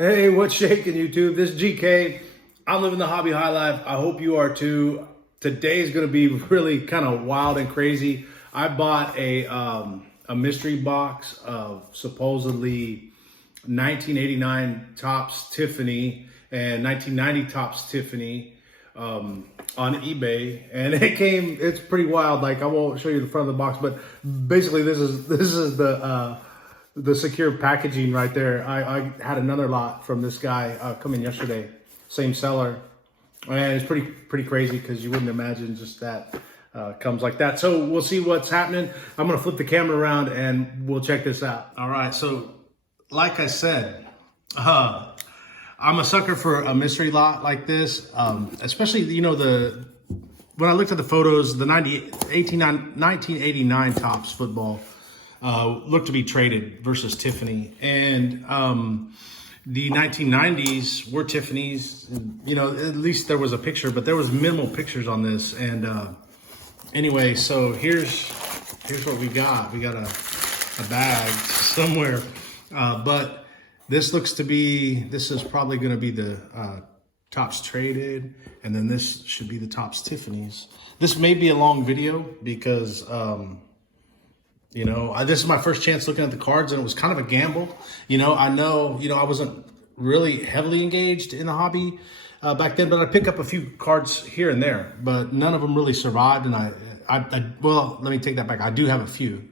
Hey, what's shaking, YouTube? This is GK. I'm living the hobby high life. I hope you are too. Today's going to be really kind of wild and crazy. I bought a mystery box of supposedly 1989 Topps Tiffany and 1990 Topps Tiffany on eBay, and it's pretty wild. Like, I won't show you the front of the box, but basically this is the secure packaging right there. I had another lot from this guy come in yesterday, same seller, and it's pretty crazy because you wouldn't imagine just that comes like that. So we'll see what's happening. I'm gonna flip the camera around and we'll check this out. All right, so like I said, I'm a sucker for a mystery lot like this, especially, you know, when I looked at the photos, the 1989 Topps football looked to be traded versus Tiffany, and the 1990s were Tiffany's. You know, at least there was a picture, but there was minimal pictures on this. And anyway, so here's what we got. We got a bag somewhere, but this looks to be, this is probably going to be the Topps traded, and then this should be the Topps Tiffany's. This may be a long video because you know, this is my first chance looking at the cards, and it was kind of a gamble. You know, I wasn't really heavily engaged in the hobby back then, but I picked up a few cards here and there, but none of them really survived. And well, let me take that back. I do have a few.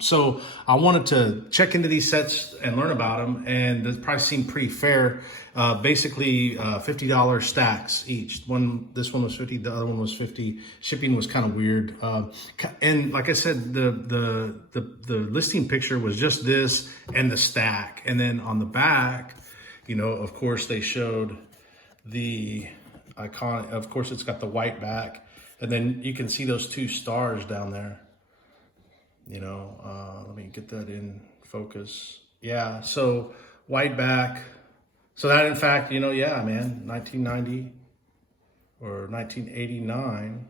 So I wanted to check into these sets and learn about them, and the price seemed pretty fair. Basically, $50 stacks each. This one was 50, the other one was 50. Shipping was kind of weird. And like I said, the listing picture was just this and the stack. And then on the back, you know, of course they showed the icon. Of course, it's got the white back. And then you can see those two stars down there. You know, let me get that in focus. Yeah, so white back. So that, in fact, you know, yeah, man, 1990 or 1989.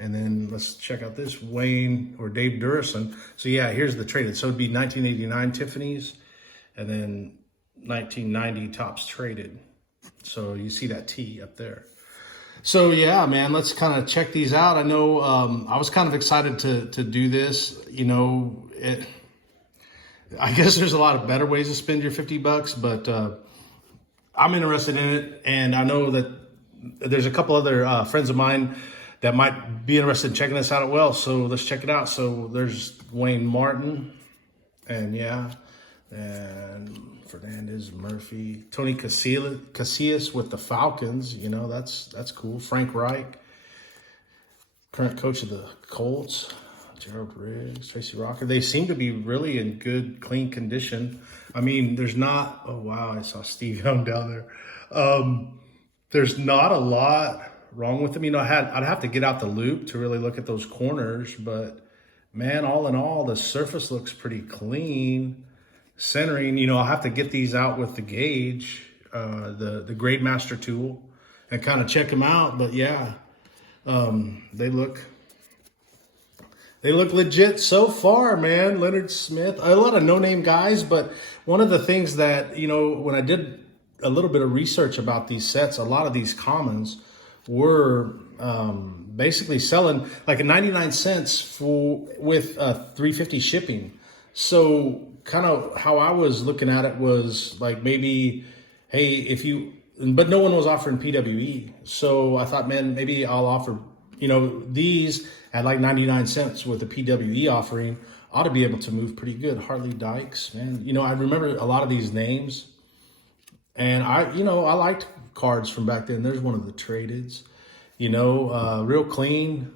And then let's check out this, Wayne or Dave Durison. So yeah, here's the traded. So it'd be 1989 Tiffany's and then 1990 Topps traded. So you see that T up there. So yeah, man, let's kind of check these out. I know I was kind of excited to do this. You know, I guess there's a lot of better ways to spend your $50, but I'm interested in it, and I know that there's a couple other friends of mine that might be interested in checking this out as well. So let's check it out. So there's Wayne Martin, and yeah, and Fernandez, Murphy, Tony Casillas with the Falcons. You know, that's cool. Frank Reich, current coach of the Colts. Gerald Riggs, Tracy Rocker. They seem to be really in good, clean condition. I mean, there's not, oh wow, I saw Steve Young down there. There's not a lot wrong with them. You know, I'd have to get out the loop to really look at those corners, but man, all in all, the surface looks pretty clean. Centering, you know, I'll have to get these out with the gauge, the Grade Master tool, and kind of check them out. But yeah, they look legit so far, man. Leonard Smith, a lot of no-name guys, but one of the things that, you know, when I did a little bit of research about these sets, a lot of these commons were basically selling like a 99 cents with $3.50 shipping. So kind of how I was looking at it was like, maybe, hey, but no one was offering PWE. So I thought, man, maybe I'll offer, you know, these at like 99 cents with the PWE offering, ought to be able to move pretty good. Harley Dykes, man. You know, I remember a lot of these names, and I liked cards from back then. There's one of the tradeds, you know, real clean.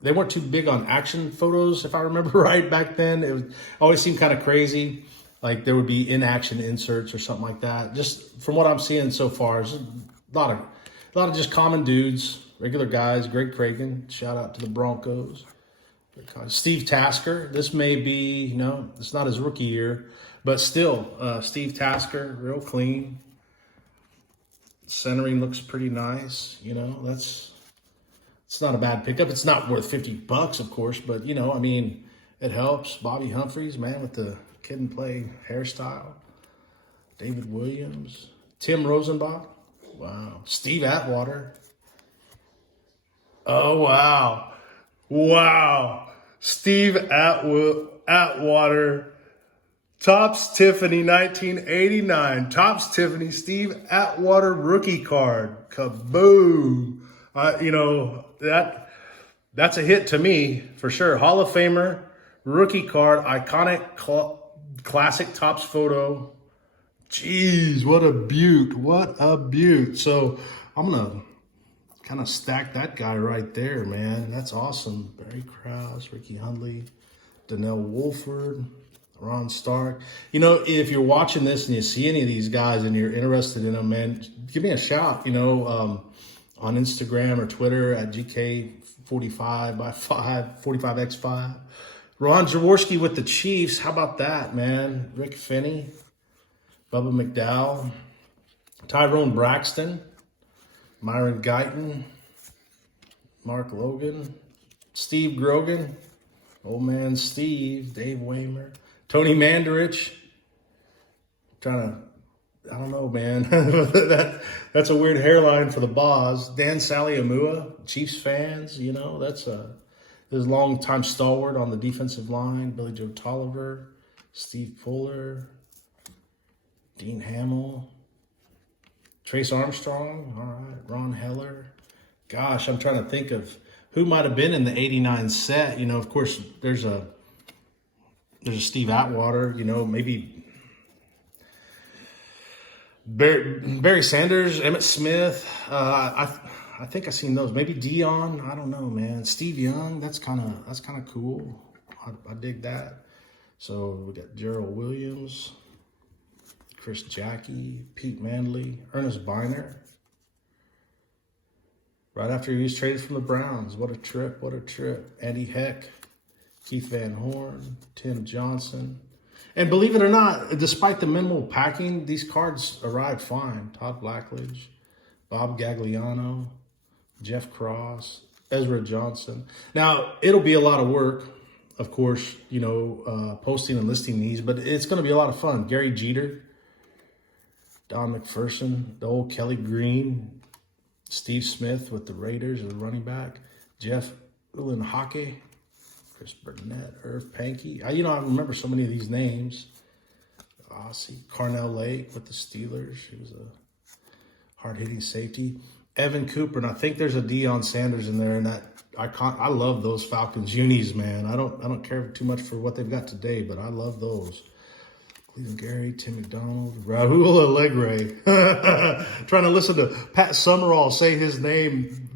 They weren't too big on action photos, if I remember right, back then. It always seemed kind of crazy. Like there would be in-action inserts or something like that. Just from what I'm seeing so far, there's a lot of just common dudes, regular guys. Greg Cragen, shout out to the Broncos. Steve Tasker, this may be, you know, it's not his rookie year, but still, Steve Tasker, real clean. Centering looks pretty nice, you know, it's not a bad pickup. It's not worth $50, of course, but, you know, I mean, It helps. Bobby Humphries, man, with the kid and play hairstyle. David Williams. Tim Rosenbach. Wow. Steve Atwater. Oh, wow. Wow. Steve Atwater. Topps Tiffany 1989. Topps Tiffany Steve Atwater rookie card. Kaboom. That's a hit to me for sure. Hall of Famer, rookie card, iconic classic Topps photo. Jeez, what a beaut. What a beaut. So I'm going to kind of stack that guy right there, man. That's awesome. Barry Krause, Ricky Hundley, Donnell Wolford, Ron Stark. If you're watching this and you see any of these guys and you're interested in them, man, give me a shout, on Instagram or Twitter at GK45x5, 45x5. Ron Jaworski with the Chiefs. How about that, man? Rick Finney, Bubba McDowell, Tyrone Braxton, Myron Guyton, Mark Logan, Steve Grogan, Old Man Steve, Dave Waymer, Tony Mandarich. I don't know, man. That's a weird hairline for the Boz. Dan Saliamua, Chiefs fans, that's his long-time stalwart on the defensive line. Billy Joe Tolliver, Steve Fuller, Dean Hamill, Trace Armstrong, all right, Ron Heller. Gosh, I'm trying to think of who might have been in the 89 set. Of course, there's a Steve Atwater, maybe Barry Sanders, Emmett Smith. I think I've seen those. Maybe Dion. I don't know, man. Steve Young. That's kind of cool. I dig that. So we got Gerald Williams, Chris Jackie, Pete Manley, Ernest Biner. Right after he was traded from the Browns. What a trip. What a trip. Andy Heck, Keith Van Horn, Tim Johnson. And believe it or not, despite the minimal packing, these cards arrived fine. Todd Blackledge, Bob Gagliano, Jeff Cross, Ezra Johnson. Now, it'll be a lot of work, of course, posting and listing these, but it's going to be a lot of fun. Gary Jeter, Don McPherson, the old Kelly Green, Steve Smith with the Raiders as a running back, Jeff Ulenhockey, Chris Burnett, Irv Pankey. I remember so many of these names. Aussie, Carnell Lake with the Steelers. He was a hard-hitting safety. Evan Cooper, and I think there's a Deion Sanders in there. And I love those Falcons unis, man. I don't care too much for what they've got today, but I love those. Cleveland Gary, Tim McDonald, Raul Allegre. Trying to listen to Pat Summerall say his name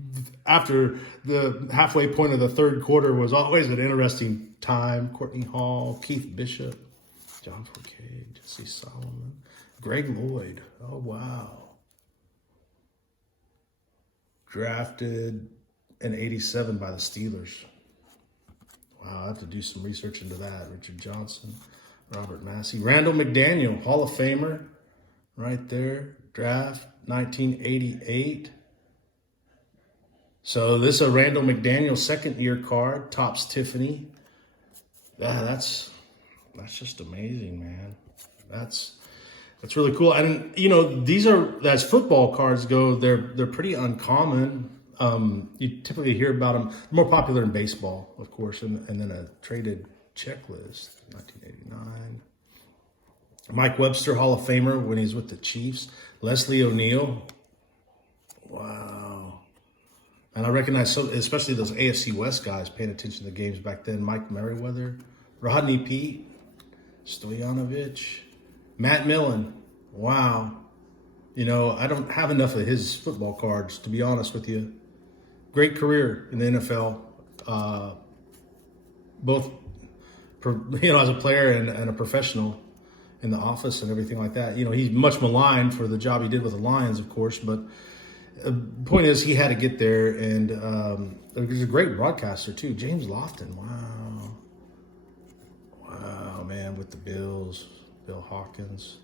after the halfway point of the third quarter was always an interesting time. Courtney Hall, Keith Bishop, John Forcade, Jesse Solomon, Greg Lloyd. Oh, wow. Drafted in 87 by the Steelers. Wow, I have to do some research into that. Richard Johnson, Robert Massey, Randall McDaniel, Hall of Famer, right there. Draft 1988. So this is a Randall McDaniel second-year card, Topps Tiffany. Yeah, that's just amazing, man. That's really cool. And these are, as football cards go, they're pretty uncommon. You typically hear about them. More popular in baseball, of course, and then a traded checklist, 1989. Mike Webster, Hall of Famer when he's with the Chiefs. Leslie O'Neal. Wow. And I recognize, especially those AFC West guys paying attention to the games back then. Mike Merriweather, Rodney Peete, Stoyanovich, Matt Millen. Wow. I don't have enough of his football cards, to be honest with you. Great career in the NFL, both, as a player and a professional in the office and everything like that. He's much maligned for the job he did with the Lions, of course, but the point is he had to get there, and he's a great broadcaster too. James Lofton, wow, man, with the Bills, Bill Hawkins.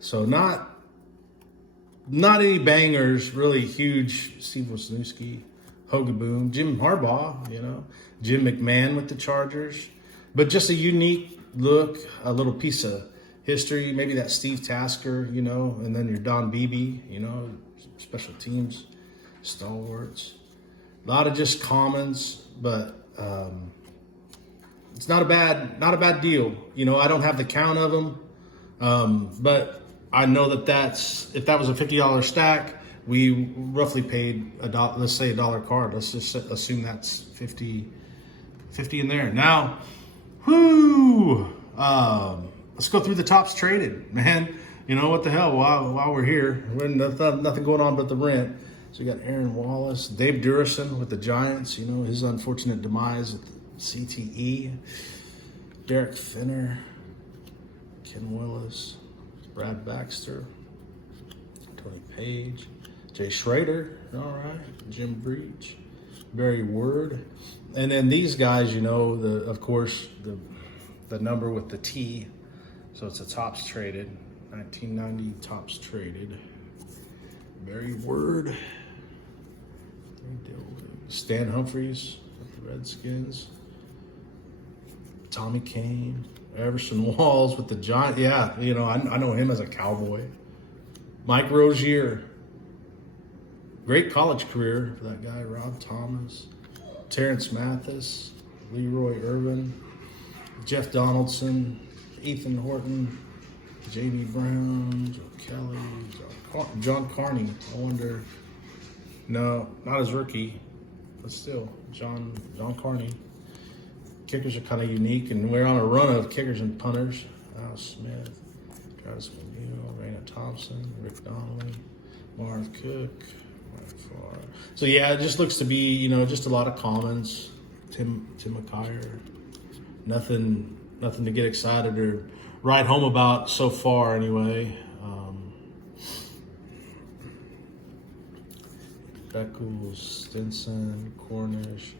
So not any bangers, really huge. Steve Wisniewski, Hogaboom, Jim Harbaugh, Jim McMahon with the Chargers, But just a unique look, a little piece of history, maybe that Steve Tasker, you know, and then your Don Beebe, you know, special teams, stalwarts. A lot of just commons, but it's not a bad deal. You know, I don't have the count of them, but I know if that was a $50 stack, we roughly paid $1. Let's say $1 card. Let's just assume that's 50 in there. Now, let's go through the Topps traded, man. You know what the hell? While we're here, nothing going on but the rent. So we got Aaron Wallace, Dave Durison with the Giants. You know his unfortunate demise at the CTE. Derek Finner, Ken Willis, Brad Baxter, Tony Page, Jay Schrader. All right, Jim Breach, Barry Word, and then these guys. You know of course the number with the T. So it's a Topps traded, 1990 Topps traded. Barry Word, Stan Humphries with the Redskins, Tommy Kane, Everson Walls with the Giants. Yeah, you know, I know him as a Cowboy. Mike Rozier, great college career for that guy. Rob Thomas, Terrence Mathis, Leroy Irvin, Jeff Donaldson, Ethan Horton, J.D. Brown, Joe Kelly, John Carney. I wonder, no, not his rookie, but still, John Carney. Kickers are kind of unique, and we're on a run of kickers and punters. Al Smith, Travis McNeil, Raina Thompson, Rick Donnelly, Marv Cook, Mike Farr. So yeah, it just looks to be, you know, just a lot of commons. Tim McKyer. Nothing to get excited or write home about so far, anyway. Beckles, Stinson, Cornish,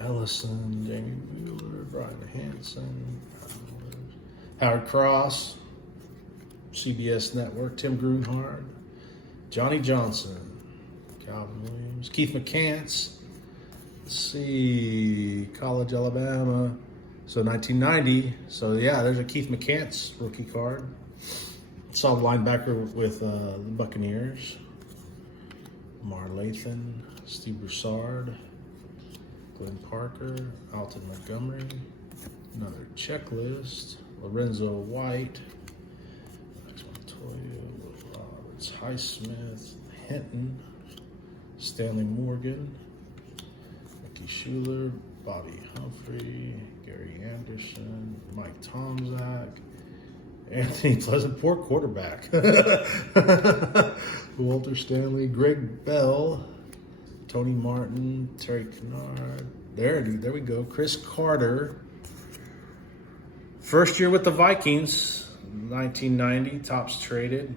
Ellison, Jamie Wheeler, Brian Hansen, Howard Cross, CBS Network, Tim Grunhard, Johnny Johnson, Calvin Williams, Keith McCants. Let's see, College, Alabama. So 1990. So yeah, there's a Keith McCants rookie card. Solid linebacker with the Buccaneers. Mar Lathan, Steve Broussard, Glenn Parker, Alton Montgomery. Another checklist. Lorenzo White, Max Montoya, Roberts Highsmith, Hinton, Stanley Morgan, Mickey Schuler, Bobby Humphrey, Gary Anderson, Mike Tomczak, Anthony Pleasantport, quarterback, Walter Stanley, Greg Bell, Tony Martin, Terry Kennard. There we go. Chris Carter, first year with the Vikings, 1990, Topps traded,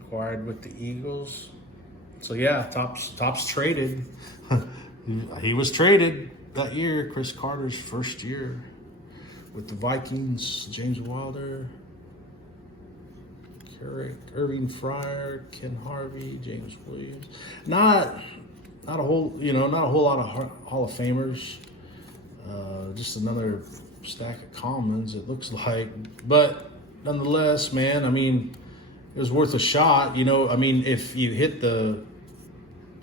acquired with the Eagles. So yeah, Topps traded. He was traded that year, Chris Carter's first year with the Vikings. James Wilder, Carrick, Irving Fryer, Ken Harvey, James Williams. Not a whole lot of Hall of Famers. Just another stack of commons, it looks like. But nonetheless, man, I mean, it was worth a shot. You know, I mean, if you hit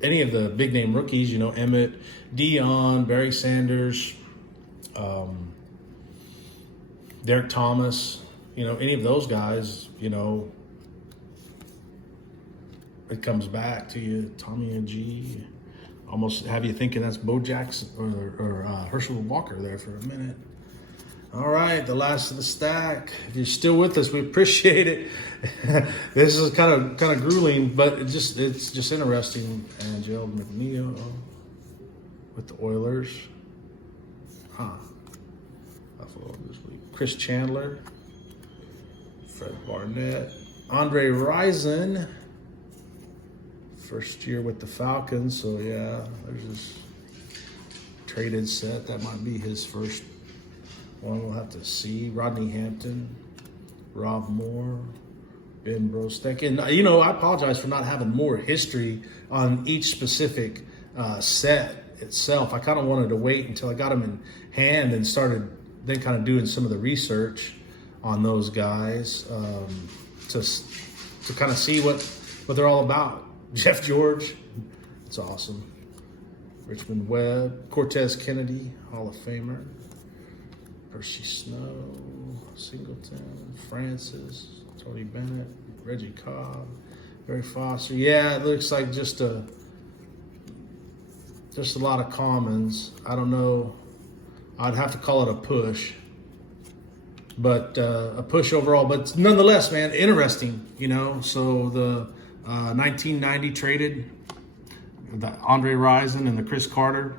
any of the big name rookies, you know, Emmett, Dion, Barry Sanders, Derek Thomas, you know, any of those guys, you know, it comes back to you. Tommy and G, almost have you thinking that's Bo Jackson or Herschel Walker there for a minute. All right, the last of the stack. If you're still with us, we appreciate it. This is kind of grueling, but it's just interesting. And Gerald McNeil with the Oilers. Buffalo this week. Chris Chandler, Fred Barnett, Andre Rison. First year with the Falcons, so yeah, there's this traded set. That might be his first one. We'll have to see. Rodney Hampton, Rob Moore, Ben Brostek. And, you know, I apologize for not having more history on each specific set itself. I kind of wanted to wait until I got them in hand and started then kind of doing some of the research on those guys to kind of see what they're all about. Jeff George, it's awesome. Richmond Webb, Cortez Kennedy, Hall of Famer. Percy Snow, Singleton, Francis, Tony Bennett, Reggie Cobb, Barry Foster. Yeah, it looks like just a lot of commons. I don't know. I'd have to call it a push, but a push overall. But nonetheless, man, interesting. So the 1990 traded the Andre Rison and the Chris Carter,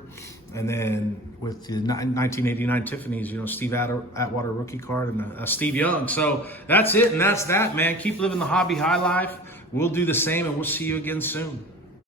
and then with the 1989 Tiffany's, Steve Atwater rookie card and Steve Young. So that's it, and that's that, man. Keep living the hobby high life. We'll do the same, and we'll see you again soon.